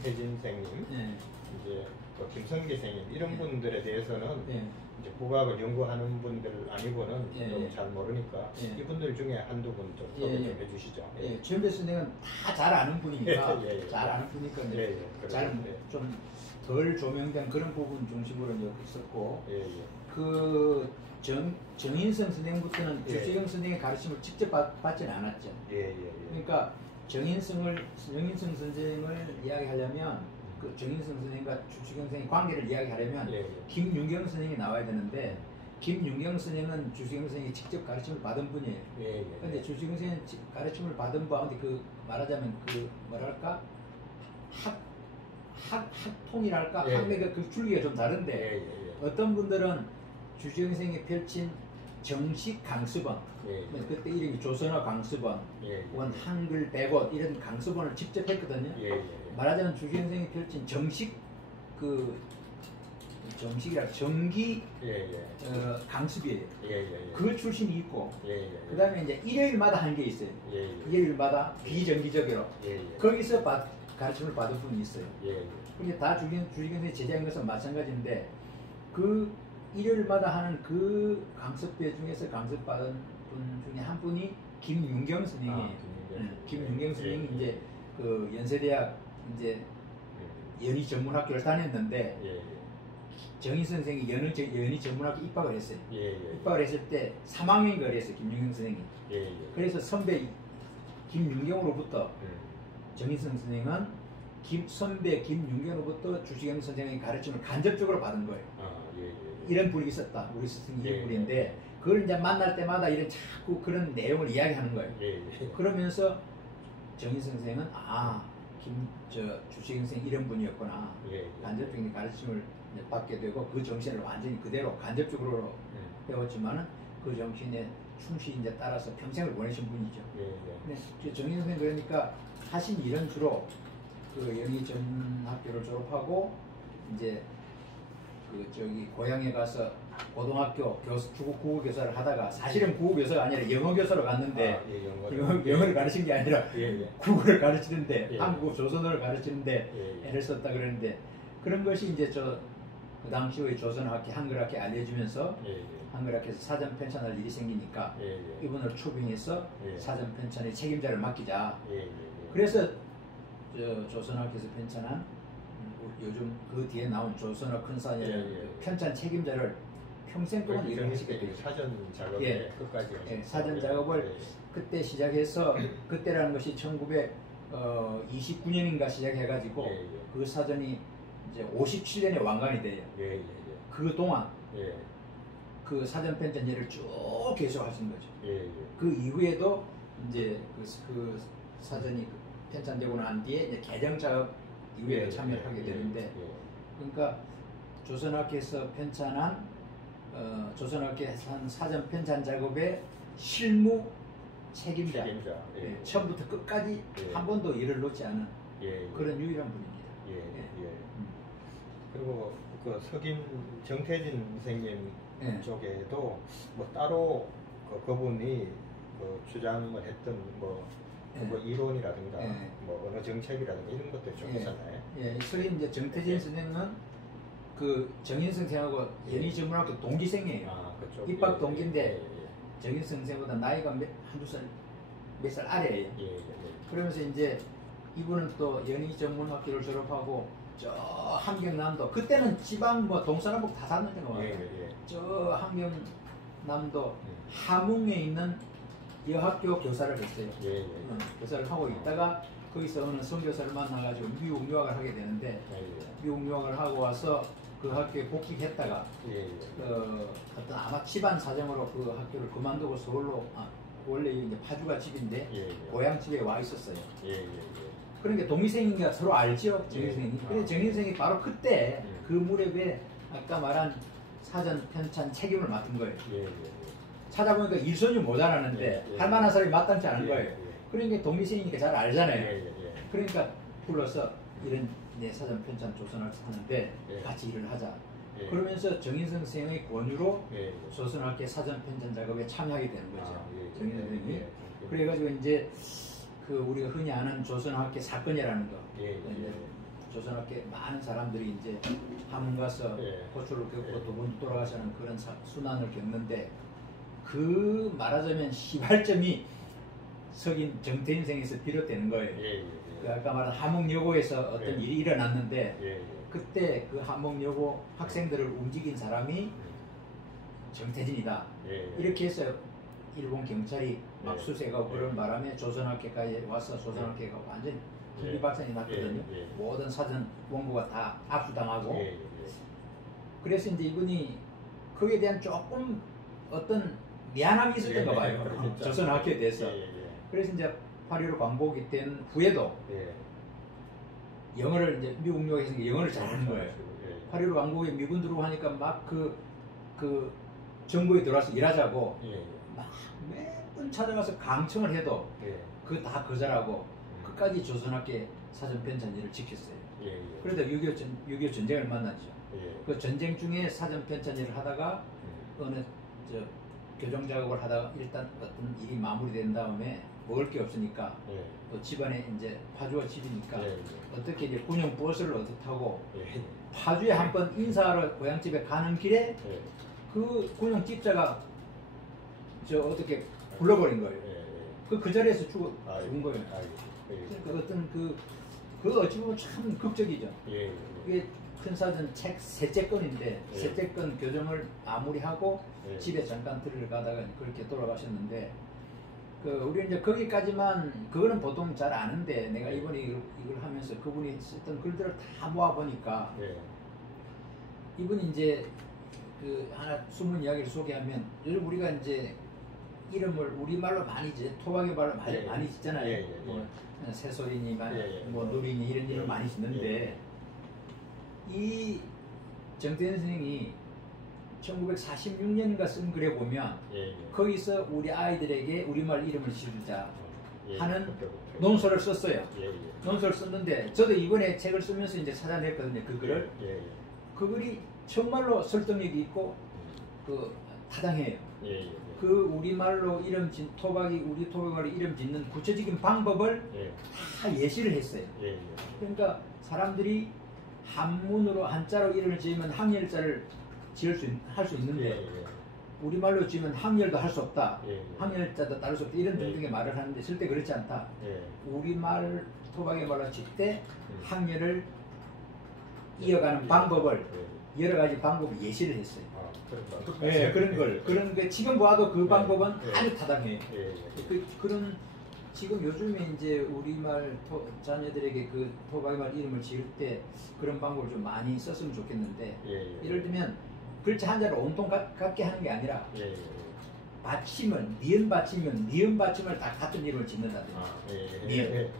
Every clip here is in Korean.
정태진 선생님, 예. 이제 또 김성기 선생님 이런 예. 분들에 대해서는 예. 이제 국악을 연구하는 분들 아니고는 예. 잘 모르니까 예. 이분들 중에 한두 분 좀 소개 좀 해주시죠. 예. 최현배 선생은 다 잘 아는 분이니까 예. 잘 아는 분이니까 잘 좀 덜 조명된 그런 부분 중심으로 이제 있었고 그 정인성 선생부터는 주시경 선생의 가르침을 직접 받지는 않았죠. 그러니까 정인성 선생을 이야기하려면 그 정인성 선생과 주시경 선생의 관계를 이야기하려면 김윤경 선생이 나와야 되는데 김윤경 선생은 주시경 선생이 직접 가르침을 받은 분이에요. 그런데 주시경 선생이 가르침을 받은 바운데 그 말하자면 그 뭐랄까 학통이랄까 학맥의 그 줄기가 좀 다른데 어떤 분들은 주시경 선생이 펼친 정식 강습원, 그때 이름이 조선어 강습원, 원 한글 100원 이런 강습원을 직접 했거든요. 말하자면 주시경 선생이 펼친 정식 정식이라 정기 강습이에요. 그 출신이 있고 그 다음에 이제 일요일마다 한 게 있어요. 일요일마다 비정기적으로 거기서 가르침을 받은 분이 있어요. 근데 다 주시경 선생이 제자인 것은 마찬가지인데 그 일요일마다 하는 그 강습회 중에서 강습받은 분 중에 한 분이 김윤경 선생이에요. 김윤경 선생이 이제 그 연세대학 이제 연희 전문학교를 다녔는데 정인 선생이 연희 전문학교 입학을 했어요. 입학을 했을 때 3학년인가 그랬어요. 김윤경 선생이. 그래서 선배 김윤경으로부터 정인선 선생은 선배 김윤경으로부터 주시경 선생의 가르침을 간접적으로 받은 거예요. 이런 분이 있었다. 우리 스승이 이런 분인데 그걸 이제 만날 때마다 이런 자꾸 그런 내용을 이야기하는 거예요. 그러면서 정인선 선생은 주시경 선생 이런 분이었구나. 간접적인 가르침을 받게 되고 그 정신을 완전히 그대로 간접적으로 배웠지만은 그 정신에 충실히 이제 따라서 평생을 보내신 분이죠. 근데 정인선 선생 그러니까 하신 일은 주로 그 연희 전문학교를 졸업하고 이제 고향에 가서 고등학교 국어 교사를 하다가 사실은 국어 교사가 아니라 영어 교사로 갔는데 영어를 가르친 게 아니라 국어를 가르치는데 한국어 조선어를 가르치는데 애를 썼다 그러는데 그런 것이 이제 그 당시의 조선학기 한글학기 알려주면서 한글학기에서 사전 편찬할 일이 생기니까 이분을 초빙해서 사전 편찬의 책임자를 맡기자. 그래서 조선학기에서 편찬한 요즘 그 뒤에 나온 조선어 큰사의 편찬 책임자를 평생 동안 일을 하시게 돼요. 사전 작업에 끝까지 사전 작업을 그때 시작해서 그때라는 것이 1929년인가 시작해가지고 그 사전이 이제 57년에 완간이 돼요. 그 동안 그 사전 편찬 일을 쭉 계속 하신 거죠. 그 이후에도 이제 그 사전이 편찬되고 난 뒤에 이제 개정 작업 이후에 참여를 하게 되는데 그러니까 조선학교에서 편찬한 조선학교에서 한 사전 편찬 작업의 실무 책임자. 처음부터 끝까지 한 번도 일을 놓지 않은 그런 유일한 분입니다. 그리고 그 석임 정태진 선생님 쪽에도 뭐 따로 그분이 주장을 했던 뭐 이론이라든가 뭐 언어 정책이라든가 이런 것들 좀 있었나요? 석임 이제 정태진 선생은 그 정인성 선생하고 연희 전문학교 동기생이에요. 입학 동기인데 정인성 선생보다 나이가 한두 살 몇 살 아래예요. 그러면서 이제 이분은 또 연희 전문학교를 졸업하고 저 함경남도 그때는 지방 뭐 동서남북 다 샀는데 뭐 저 함경남도 함흥에 있는 여학교 교사를 했어요. 교사를 하고 있다가 거기서 어느 선교사를 만나가지고 미국 유학을 하게 되는데 미국 유학을 하고 와서 그 학교에 복직했다가 어떤 아마 집안 사정으로 그 학교를 그만두고 서울로 원래 이제 파주가 집인데 고향 집에 와 있었어요. 그러니까 동기생이니까 서로 알죠, 정인생이. 근데 정인생이 바로 그때 그 무렵에 아까 말한 사전 편찬 책임을 맡은 거예요. 찾아보니까 일손이 모자라는데 할 만한 사람이 마땅치 않은 거예요. 그러니까 동기생이니까 잘 알잖아요. 그러니까 불러서 이런 내 사전 편찬 조선을 하는데 같이 일을 하자. 그러면서 정인성 선생의 권유로 조선학교 사전 편찬 작업에 참여하게 되는 거죠. 정인성 선생이. 그래가지고 이제 그 우리가 흔히 아는 조선학교 사건이라는 거. 조선학교 많은 사람들이 이제 함흥 가서 고초를 겪고 두 번 돌아가시는 그런 순환을 겪는데 그 말하자면 시발점이 석인 정태인생에서 비롯되는 거예요. 그 아까 말한 함흥여고에서 어떤 일이 일어났는데 그때 그 함흥여고 학생들을 움직인 사람이 정태진이다. 이렇게 해서 일본 경찰이 막 수색하고 그런 바람에 조선학교까지 와서 조선학교가 완전 비박산이 났거든요. 모든 사전 원고가 다 압수당하고. 그래서 이제 이분이 거기에 대한 조금 어떤 미안함이 있었던가 봐요. 조선학교에 대해서. 그래서 이제 8.15 광복이 된 후에도 영어를 이제 미국 유학에서 영어를 잘하는 거예요. 8.15 광복에 미군 들어오고 하니까 막 그 정부에 들어와서 일하자고 막 매번 찾아가서 강청을 해도 그거 다 거절하고 끝까지 조선학교 사전 편찬일을 지켰어요. 그러다 6.25 전쟁을 만났죠. 그 전쟁 중에 사전 편찬일을 하다가 어느 교정 작업을 하다가 일단 어떤 일이 마무리된 다음에 먹을 게 없으니까 또 집안에 이제 파주가 집이니까 어떻게 이제 군용 버스를 얻어 타고 파주에 한번 인사하러 고향집에 가는 길에 그 군용 집사가 어떻게 불러버린 거예요. 그 자리에서 죽은 거예요. 그러니까 어떤 그 어찌 보면 참 극적이죠. 그게 큰 사전 책 셋째 건인데 셋째 건 교정을 마무리하고 집에 잠깐 들어가다가 그렇게 돌아가셨는데 우리 이제 거기까지만 그거는 보통 잘 아는데 내가 이번에 이걸 하면서 그분이 썼던 글들을 다 모아 보니까 이분이 이제 하나 숨은 이야기를 소개하면 요즘 우리가 이제 이름을 우리말로 많이 이제 토박이 말로 많이 짓잖아요. 뭐 새소리니 뭐 누리니 이런 이름 많이 짓는데 이 정태인 선생이 1946년인가 쓴 글에 보면 거기서 우리 아이들에게 우리말 이름을 지으자 하는 논설을 썼어요. 논설을 썼는데 저도 이번에 책을 쓰면서 이제 찾아냈거든요. 그 글을. 그 글이 정말로 설득력이 있고 타당해요. 그 우리말로 이름 짓 우리 토박이말로 이름 짓는 구체적인 방법을 다 예시를 했어요. 그러니까 사람들이 한문으로 한자로 이름을 지으면 항열자를 할 수 있는데 우리말로 지으면 항열도 할 수 없다. 항열자도 따를 수 없다. 이런 등등의 말을 하는데 절대 그렇지 않다. 우리말 토박이 말로 질 때 항열을 이어가는 방법을 여러 가지 방법을 예시를 했어요. 그런 게 지금 봐도 그 방법은 아주 타당해요. 그런 지금 요즘에 이제 우리말 자녀들에게 그 토박이말 이름을 지을 때 그런 방법을 좀 많이 썼으면 좋겠는데 예를 들면 글자 한자를 온통 같게 하는 게 아니라 받침은 니은 받침을 다 같은 이름을 짓는다든지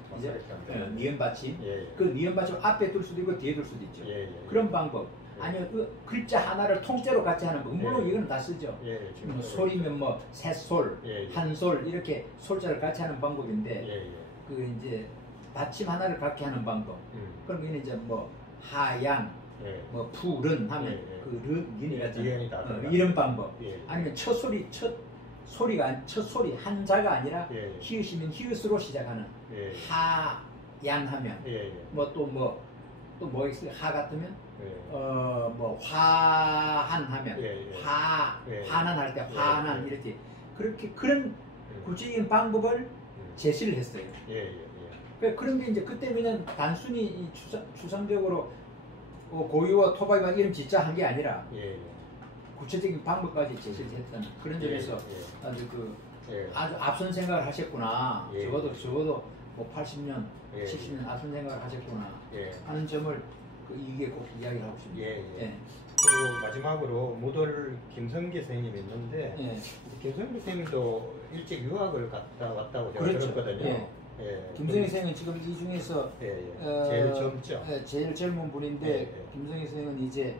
니은 받침 그 니은 받침 앞에 둘 수도 있고 뒤에 둘 수도 있죠. 그런 방법 아니면 그 글자 하나를 통째로 같이 하는 거 물론 이거는 다 쓰죠. 솔이면 뭐 새솔, 한솔 이렇게 솔자를 같이 하는 방법인데 그 이제 받침 하나를 같게 하는 방법 그럼 이는 이제 뭐 하양 뭐 푸른 하면 이런 방법 아니면 첫 소리 한자가 아니라 히읗이면 히읗으로 시작하는 하양 하면 뭐 또 뭐 있어요? 하 같으면 뭐 화한 하면 화난 할 때 화난 이렇게 그런 구체적인 방법을 제시를 했어요. 그런 게 이제 그때는 단순히 추상적으로 고유와 토박이만 이름 짓자 한 게 아니라 구체적인 방법까지 제시를 했다는 그런 점에서 아주 아주 앞선 생각을 하셨구나. 적어도 뭐 80년, 70년 앞선 생각을 하셨구나 하는 점을 이게 꼭 이야기를 하고 싶습니다. 그리고 마지막으로 무돌 김성기 선생님이 있는데 김성기 선생님도 일찍 유학을 갔다 왔다고 제가 들었거든요. 김성희 선생은 지금 이 중에서 제일 젊죠. 제일 젊은 분인데 김성희 선생은 이제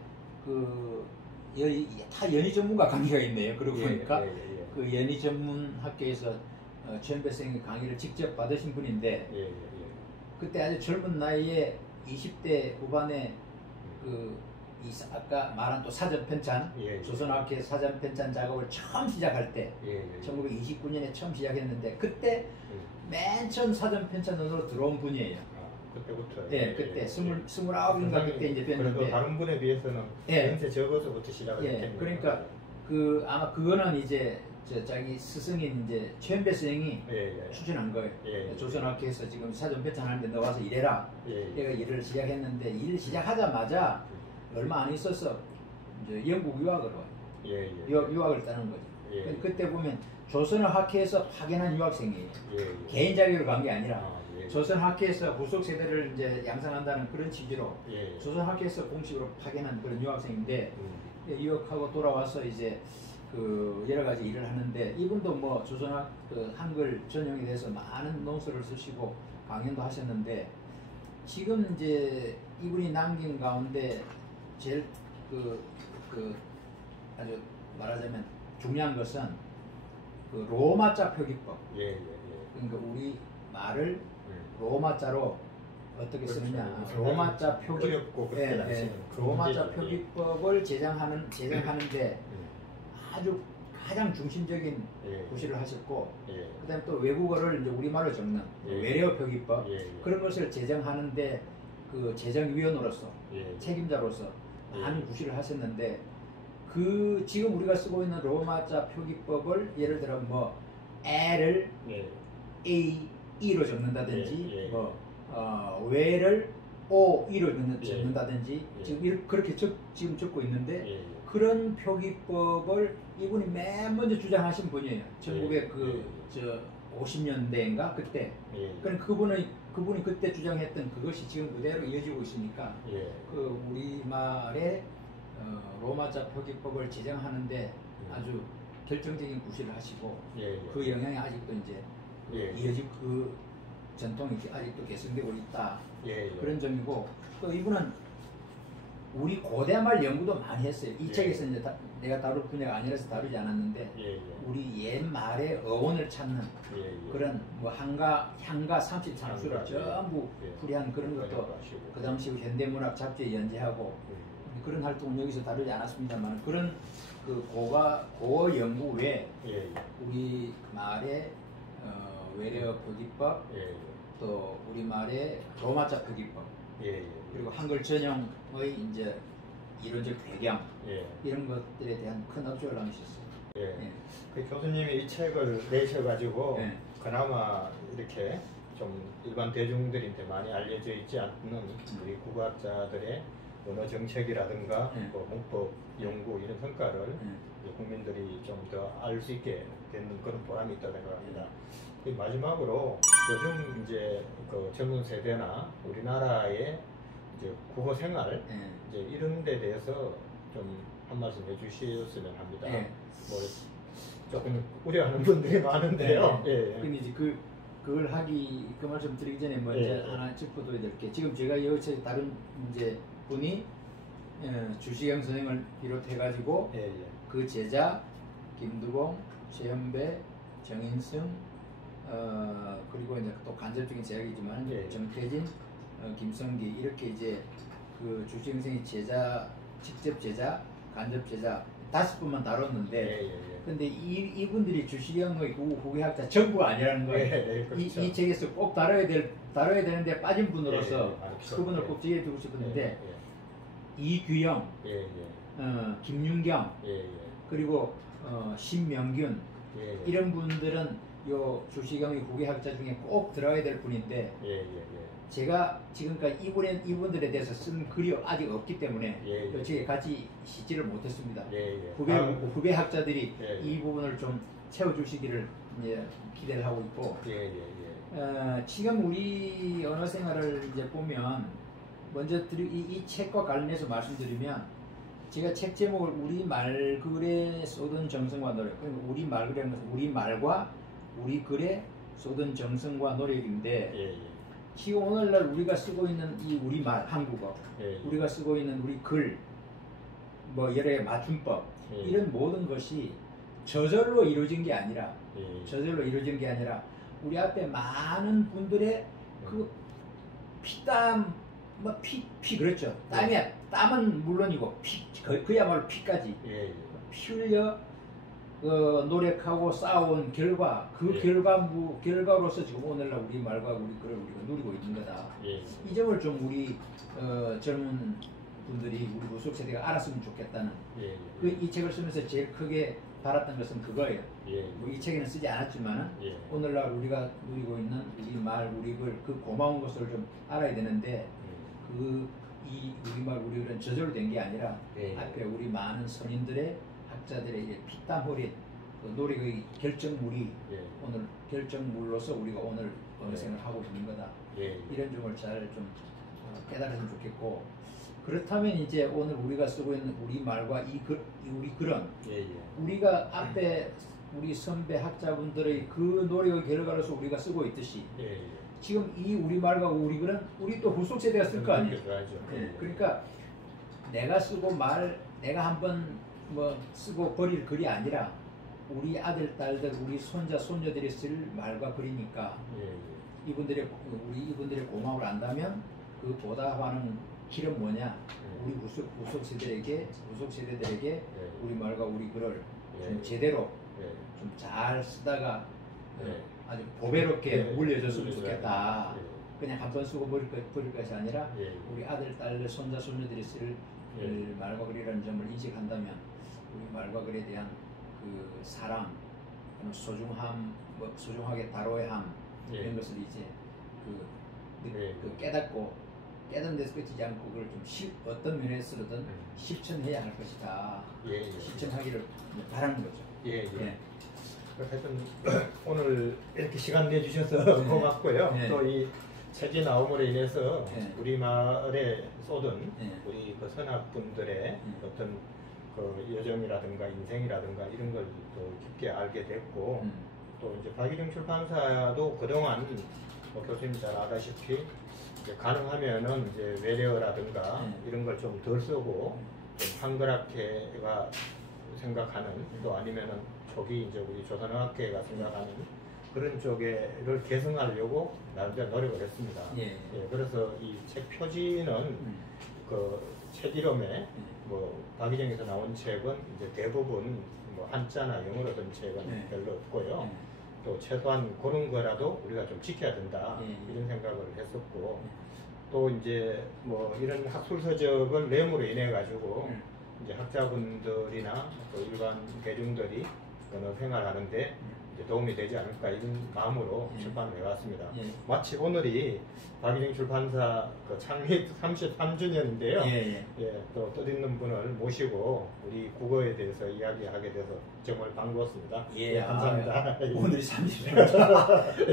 다 연희 전문가 관계가 있네요. 그러고 보니까 그 연희 전문 학교에서 최현배 선생님 강의를 직접 받으신 분인데 그때 아주 젊은 나이에 20대 후반에 아까 말한 또 사전 편찬 조선학회 사전 편찬 작업을 처음 시작할 때 1929년에 처음 시작했는데 그때 맨 처음 사전 편찬원으로 들어온 분이에요. 그때부터. 예, 그때 29인가 그때 이제 뵀는데. 그래도 다른 분에 비해서는 연세 적어서부터 시작을 했겠네요. 그러니까 아마 그거는 이제 자기 스승인 이제 최현배 선생이 추천한 거예요. 조선학교에서 지금 사전 배찬하는데 너 와서 일해라. 내가 일을 시작했는데 일 시작하자마자 얼마 안 있어서 이제 영국 유학을 와요. 유학을 따는 거죠. 그때 보면 조선학회에서 파견한 유학생이에요. 개인 자격으로 간 게 아니라 조선학회에서 후속 세대를 이제 양성한다는 그런 취지로 조선학회에서 공식으로 파견한 그런 유학생인데 유학하고 돌아와서 이제 그 여러 가지 일을 하는데 이분도 뭐 조선학 그 한글 전형에 대해서 많은 논설을 쓰시고 강연도 하셨는데 지금 이제 이분이 남긴 가운데 제일 그 아주 말하자면 중요한 것은 그 로마자 표기법. 그러니까 우리 말을 로마자로 어떻게 쓰느냐. 로마자 표기법. 로마자 표기법을 제정하는데 아주 가장 중심적인 구실을 하셨고, 그다음에 또 외국어를 이제 우리말로 적는 외래어 표기법 그런 것을 제정하는데 그 제정위원으로서 책임자로서 많은 구실을 하셨는데 그 지금 우리가 쓰고 있는 로마자 표기법을 예를 들어 뭐 L을 E로 적는다든지 뭐 외를 O로 적는다든지 지금 그렇게 지금 적고 있는데 그런 표기법을 이분이 맨 먼저 주장하신 분이에요. 1950년대인가 그때. 그럼 그분이 그때 주장했던 그것이 지금 그대로 이어지고 있으니까 그 우리말의 로마자 표기법을 제정하는데 아주 결정적인 구실을 하시고 그 영향이 아직도 이제 이어지고 그 전통이 아직도 계승되고 있다. 그런 점이고 또 이분은 우리 고대말 연구도 많이 했어요. 이 책에서 이제 내가 다룰 분야가 아니라서 다루지 않았는데 우리 옛말의 어원을 찾는 그런 뭐 향가 33수를 전부 풀이한 그런 것도 그 당시 현대문학 잡지에 연재하고 그런 활동은 여기서 다루지 않았습니다만 그런 그 고어 연구 외에 우리 말의 외래어 표기법 또 우리 말의 로마자 표기법 그리고 한글 전형의 이제 이론적 배경 이런 것들에 대한 큰 업적을 남기셨어요. 그 교수님이 이 책을 내셔가지고 그나마 이렇게 좀 일반 대중들한테 많이 알려져 있지 않는 우리 국어학자들의 언어 정책이라든가 뭐 문법 연구 이런 성과를 국민들이 좀 더 알 수 있게 되는 그런 보람이 있다고 생각합니다. 마지막으로 요즘 이제 그 젊은 세대나 우리나라의 이제 국어 생활 이제 이런 데 대해서 좀 한 말씀 해주셨으면 합니다. 뭐 조금 우려하는 분들이 많은데요. 근데 이제 그걸 그 말씀 드리기 전에 먼저 하나 짚어둬야 될 게 지금 제가 여기서 다른 이제 분이 주시경 선생을 비롯해가지고 그 제자 김두봉, 최현배, 정인승 그리고 이제 또 간접적인 제약이지만 정태진, 김성기 이렇게 이제 그 주시경 선생이 직접 제자, 간접 제자 5분만 다뤘는데 근데 이분들이 주시경의 후계학자 전부가 아니라는 거예요. 그렇죠. 이 책에서 꼭 다뤄야 되는데 빠진 분으로서 그분을 꼭 제기해두고 싶었는데 이규영, 김윤경 그리고 신명균 이런 분들은 요 주시경의 후계학자 중에 꼭 들어야 될 분인데 제가 지금까지 이분들에 대해서 쓴 글이 아직 없기 때문에 요 책에 같이 싣지를 못했습니다. 후배 학자들이 이 부분을 좀 채워주시기를 이제 기대를 하고 있고 지금 우리 언어 생활을 이제 보면 먼저 이 책과 관련해서 말씀드리면 제가 책 제목을 우리 말글에 쏟은 정성과 노력 그러니까 우리 말글이라는 것은 우리 말과 우리 글에 쏟은 정성과 노력인데 지금 오늘날 우리가 쓰고 있는 이 우리말 한국어 우리가 쓰고 있는 우리 글 뭐 여러 개의 맞춤법 이런 모든 것이 저절로 이루어진 게 아니라 우리 앞에 많은 분들의 그 피땀 뭐 피 그렇죠. 땀은 물론이고 그야말로 피까지 피 흘려 노력하고 쌓아온 결과 그 결과로서 지금 오늘날 우리 말과 우리 글을 우리가 누리고 있는 거다. 이 점을 좀 우리 젊은 분들이 우리 후속 세대가 알았으면 좋겠다는 이 책을 쓰면서 제일 크게 바랐던 것은 그거예요. 이 책에는 쓰지 않았지만 오늘날 우리가 누리고 있는 우리 말, 우리 글 그 고마운 것을 좀 알아야 되는데 이 우리말 우리 글은 저절로 된 게 아니라 앞에 우리 많은 선인들의 학자들의 피땀 흘린 노력의 결정물이 오늘 결정물로서 우리가 오늘 언어생을 하고 있는 거다. 이런 점을 잘 좀 깨달았으면 좋겠고, 그렇다면 이제 오늘 우리가 쓰고 있는 우리 말과 우리 글은 우리가 앞에 우리 선배 학자분들의 그 노력의 결과로서 우리가 쓰고 있듯이 지금 이 우리 말과 우리 글은 우리 또 후속 세대가 쓸 거 아니에요. 그러니까 내가 쓰고 내가 한번 뭐 쓰고 버릴 글이 아니라 우리 아들, 딸들, 우리 손자, 손녀들이 쓸 말과 글이니까 이분들의 고마움을 안다면 그 보답하는 길은 뭐냐? 우리 후속 세대들에게 우리 말과 우리 글을 좀 제대로 좀 잘 쓰다가 아주 보배롭게 물려줬으면 좋겠다. 그냥 한 번 쓰고 버릴 것이 아니라 우리 아들, 딸들, 손자, 손녀들이 쓸 말과 글이라는 점을 인식한다면 우리 말과 글에 대한 그 사랑, 소중함, 소중하게 다뤄야 함 이런 것을 이제 그 깨닫고 깨닫는 데서 끝이지 않고 그걸 좀 어떤 면에서든 실천해야 할 것이다. 실천하기를 바라는 거죠. 하여튼 오늘 이렇게 시간 내주셔서 고맙고요. 또 이 책이 나옴으로 인해서 우리말에 쏟은 우리 그 선학분들의 어떤 그 여정이라든가 인생이라든가 이런 걸 또 깊게 알게 됐고, 또 이제 박일영 출판사도 그동안 교수님 잘 아다시피 이제 가능하면은 이제 외래어라든가 이런 걸 좀 덜 쓰고 좀 한글학회가 생각하는, 또 아니면은 초기 이제 우리 조선어학회가 생각하는 그런 쪽에를 개성하려고 나름대로 노력을 했습니다. 그래서 이 책 표지는 그 책 이름에 뭐 박일영에서 나온 책은 이제 대부분 뭐 한자나 영어로 된 책은 별로 없고요. 또 최소한 그런 거라도 우리가 좀 지켜야 된다 이런 생각을 했었고, 또 이제 뭐 이런 학술서적을 내용으로 인해 가지고 이제 학자분들이나 또 일반 대중들이 언어 생활하는데 이제 도움이 되지 않을까 이런 마음으로 출판을 해왔습니다. 마치 오늘이 박일영 출판사 그 창립 33주년인데요. 또 뜻있는 분을 모시고 우리 국어에 대해서 이야기하게 돼서 정말 반가웠습니다. 감사합니다. 오늘이 30주년.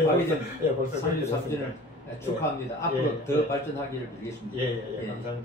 박일영 벌써 33주년을 축하합니다. 앞으로 더 발전하기를 빌겠습니다. 감사합니다.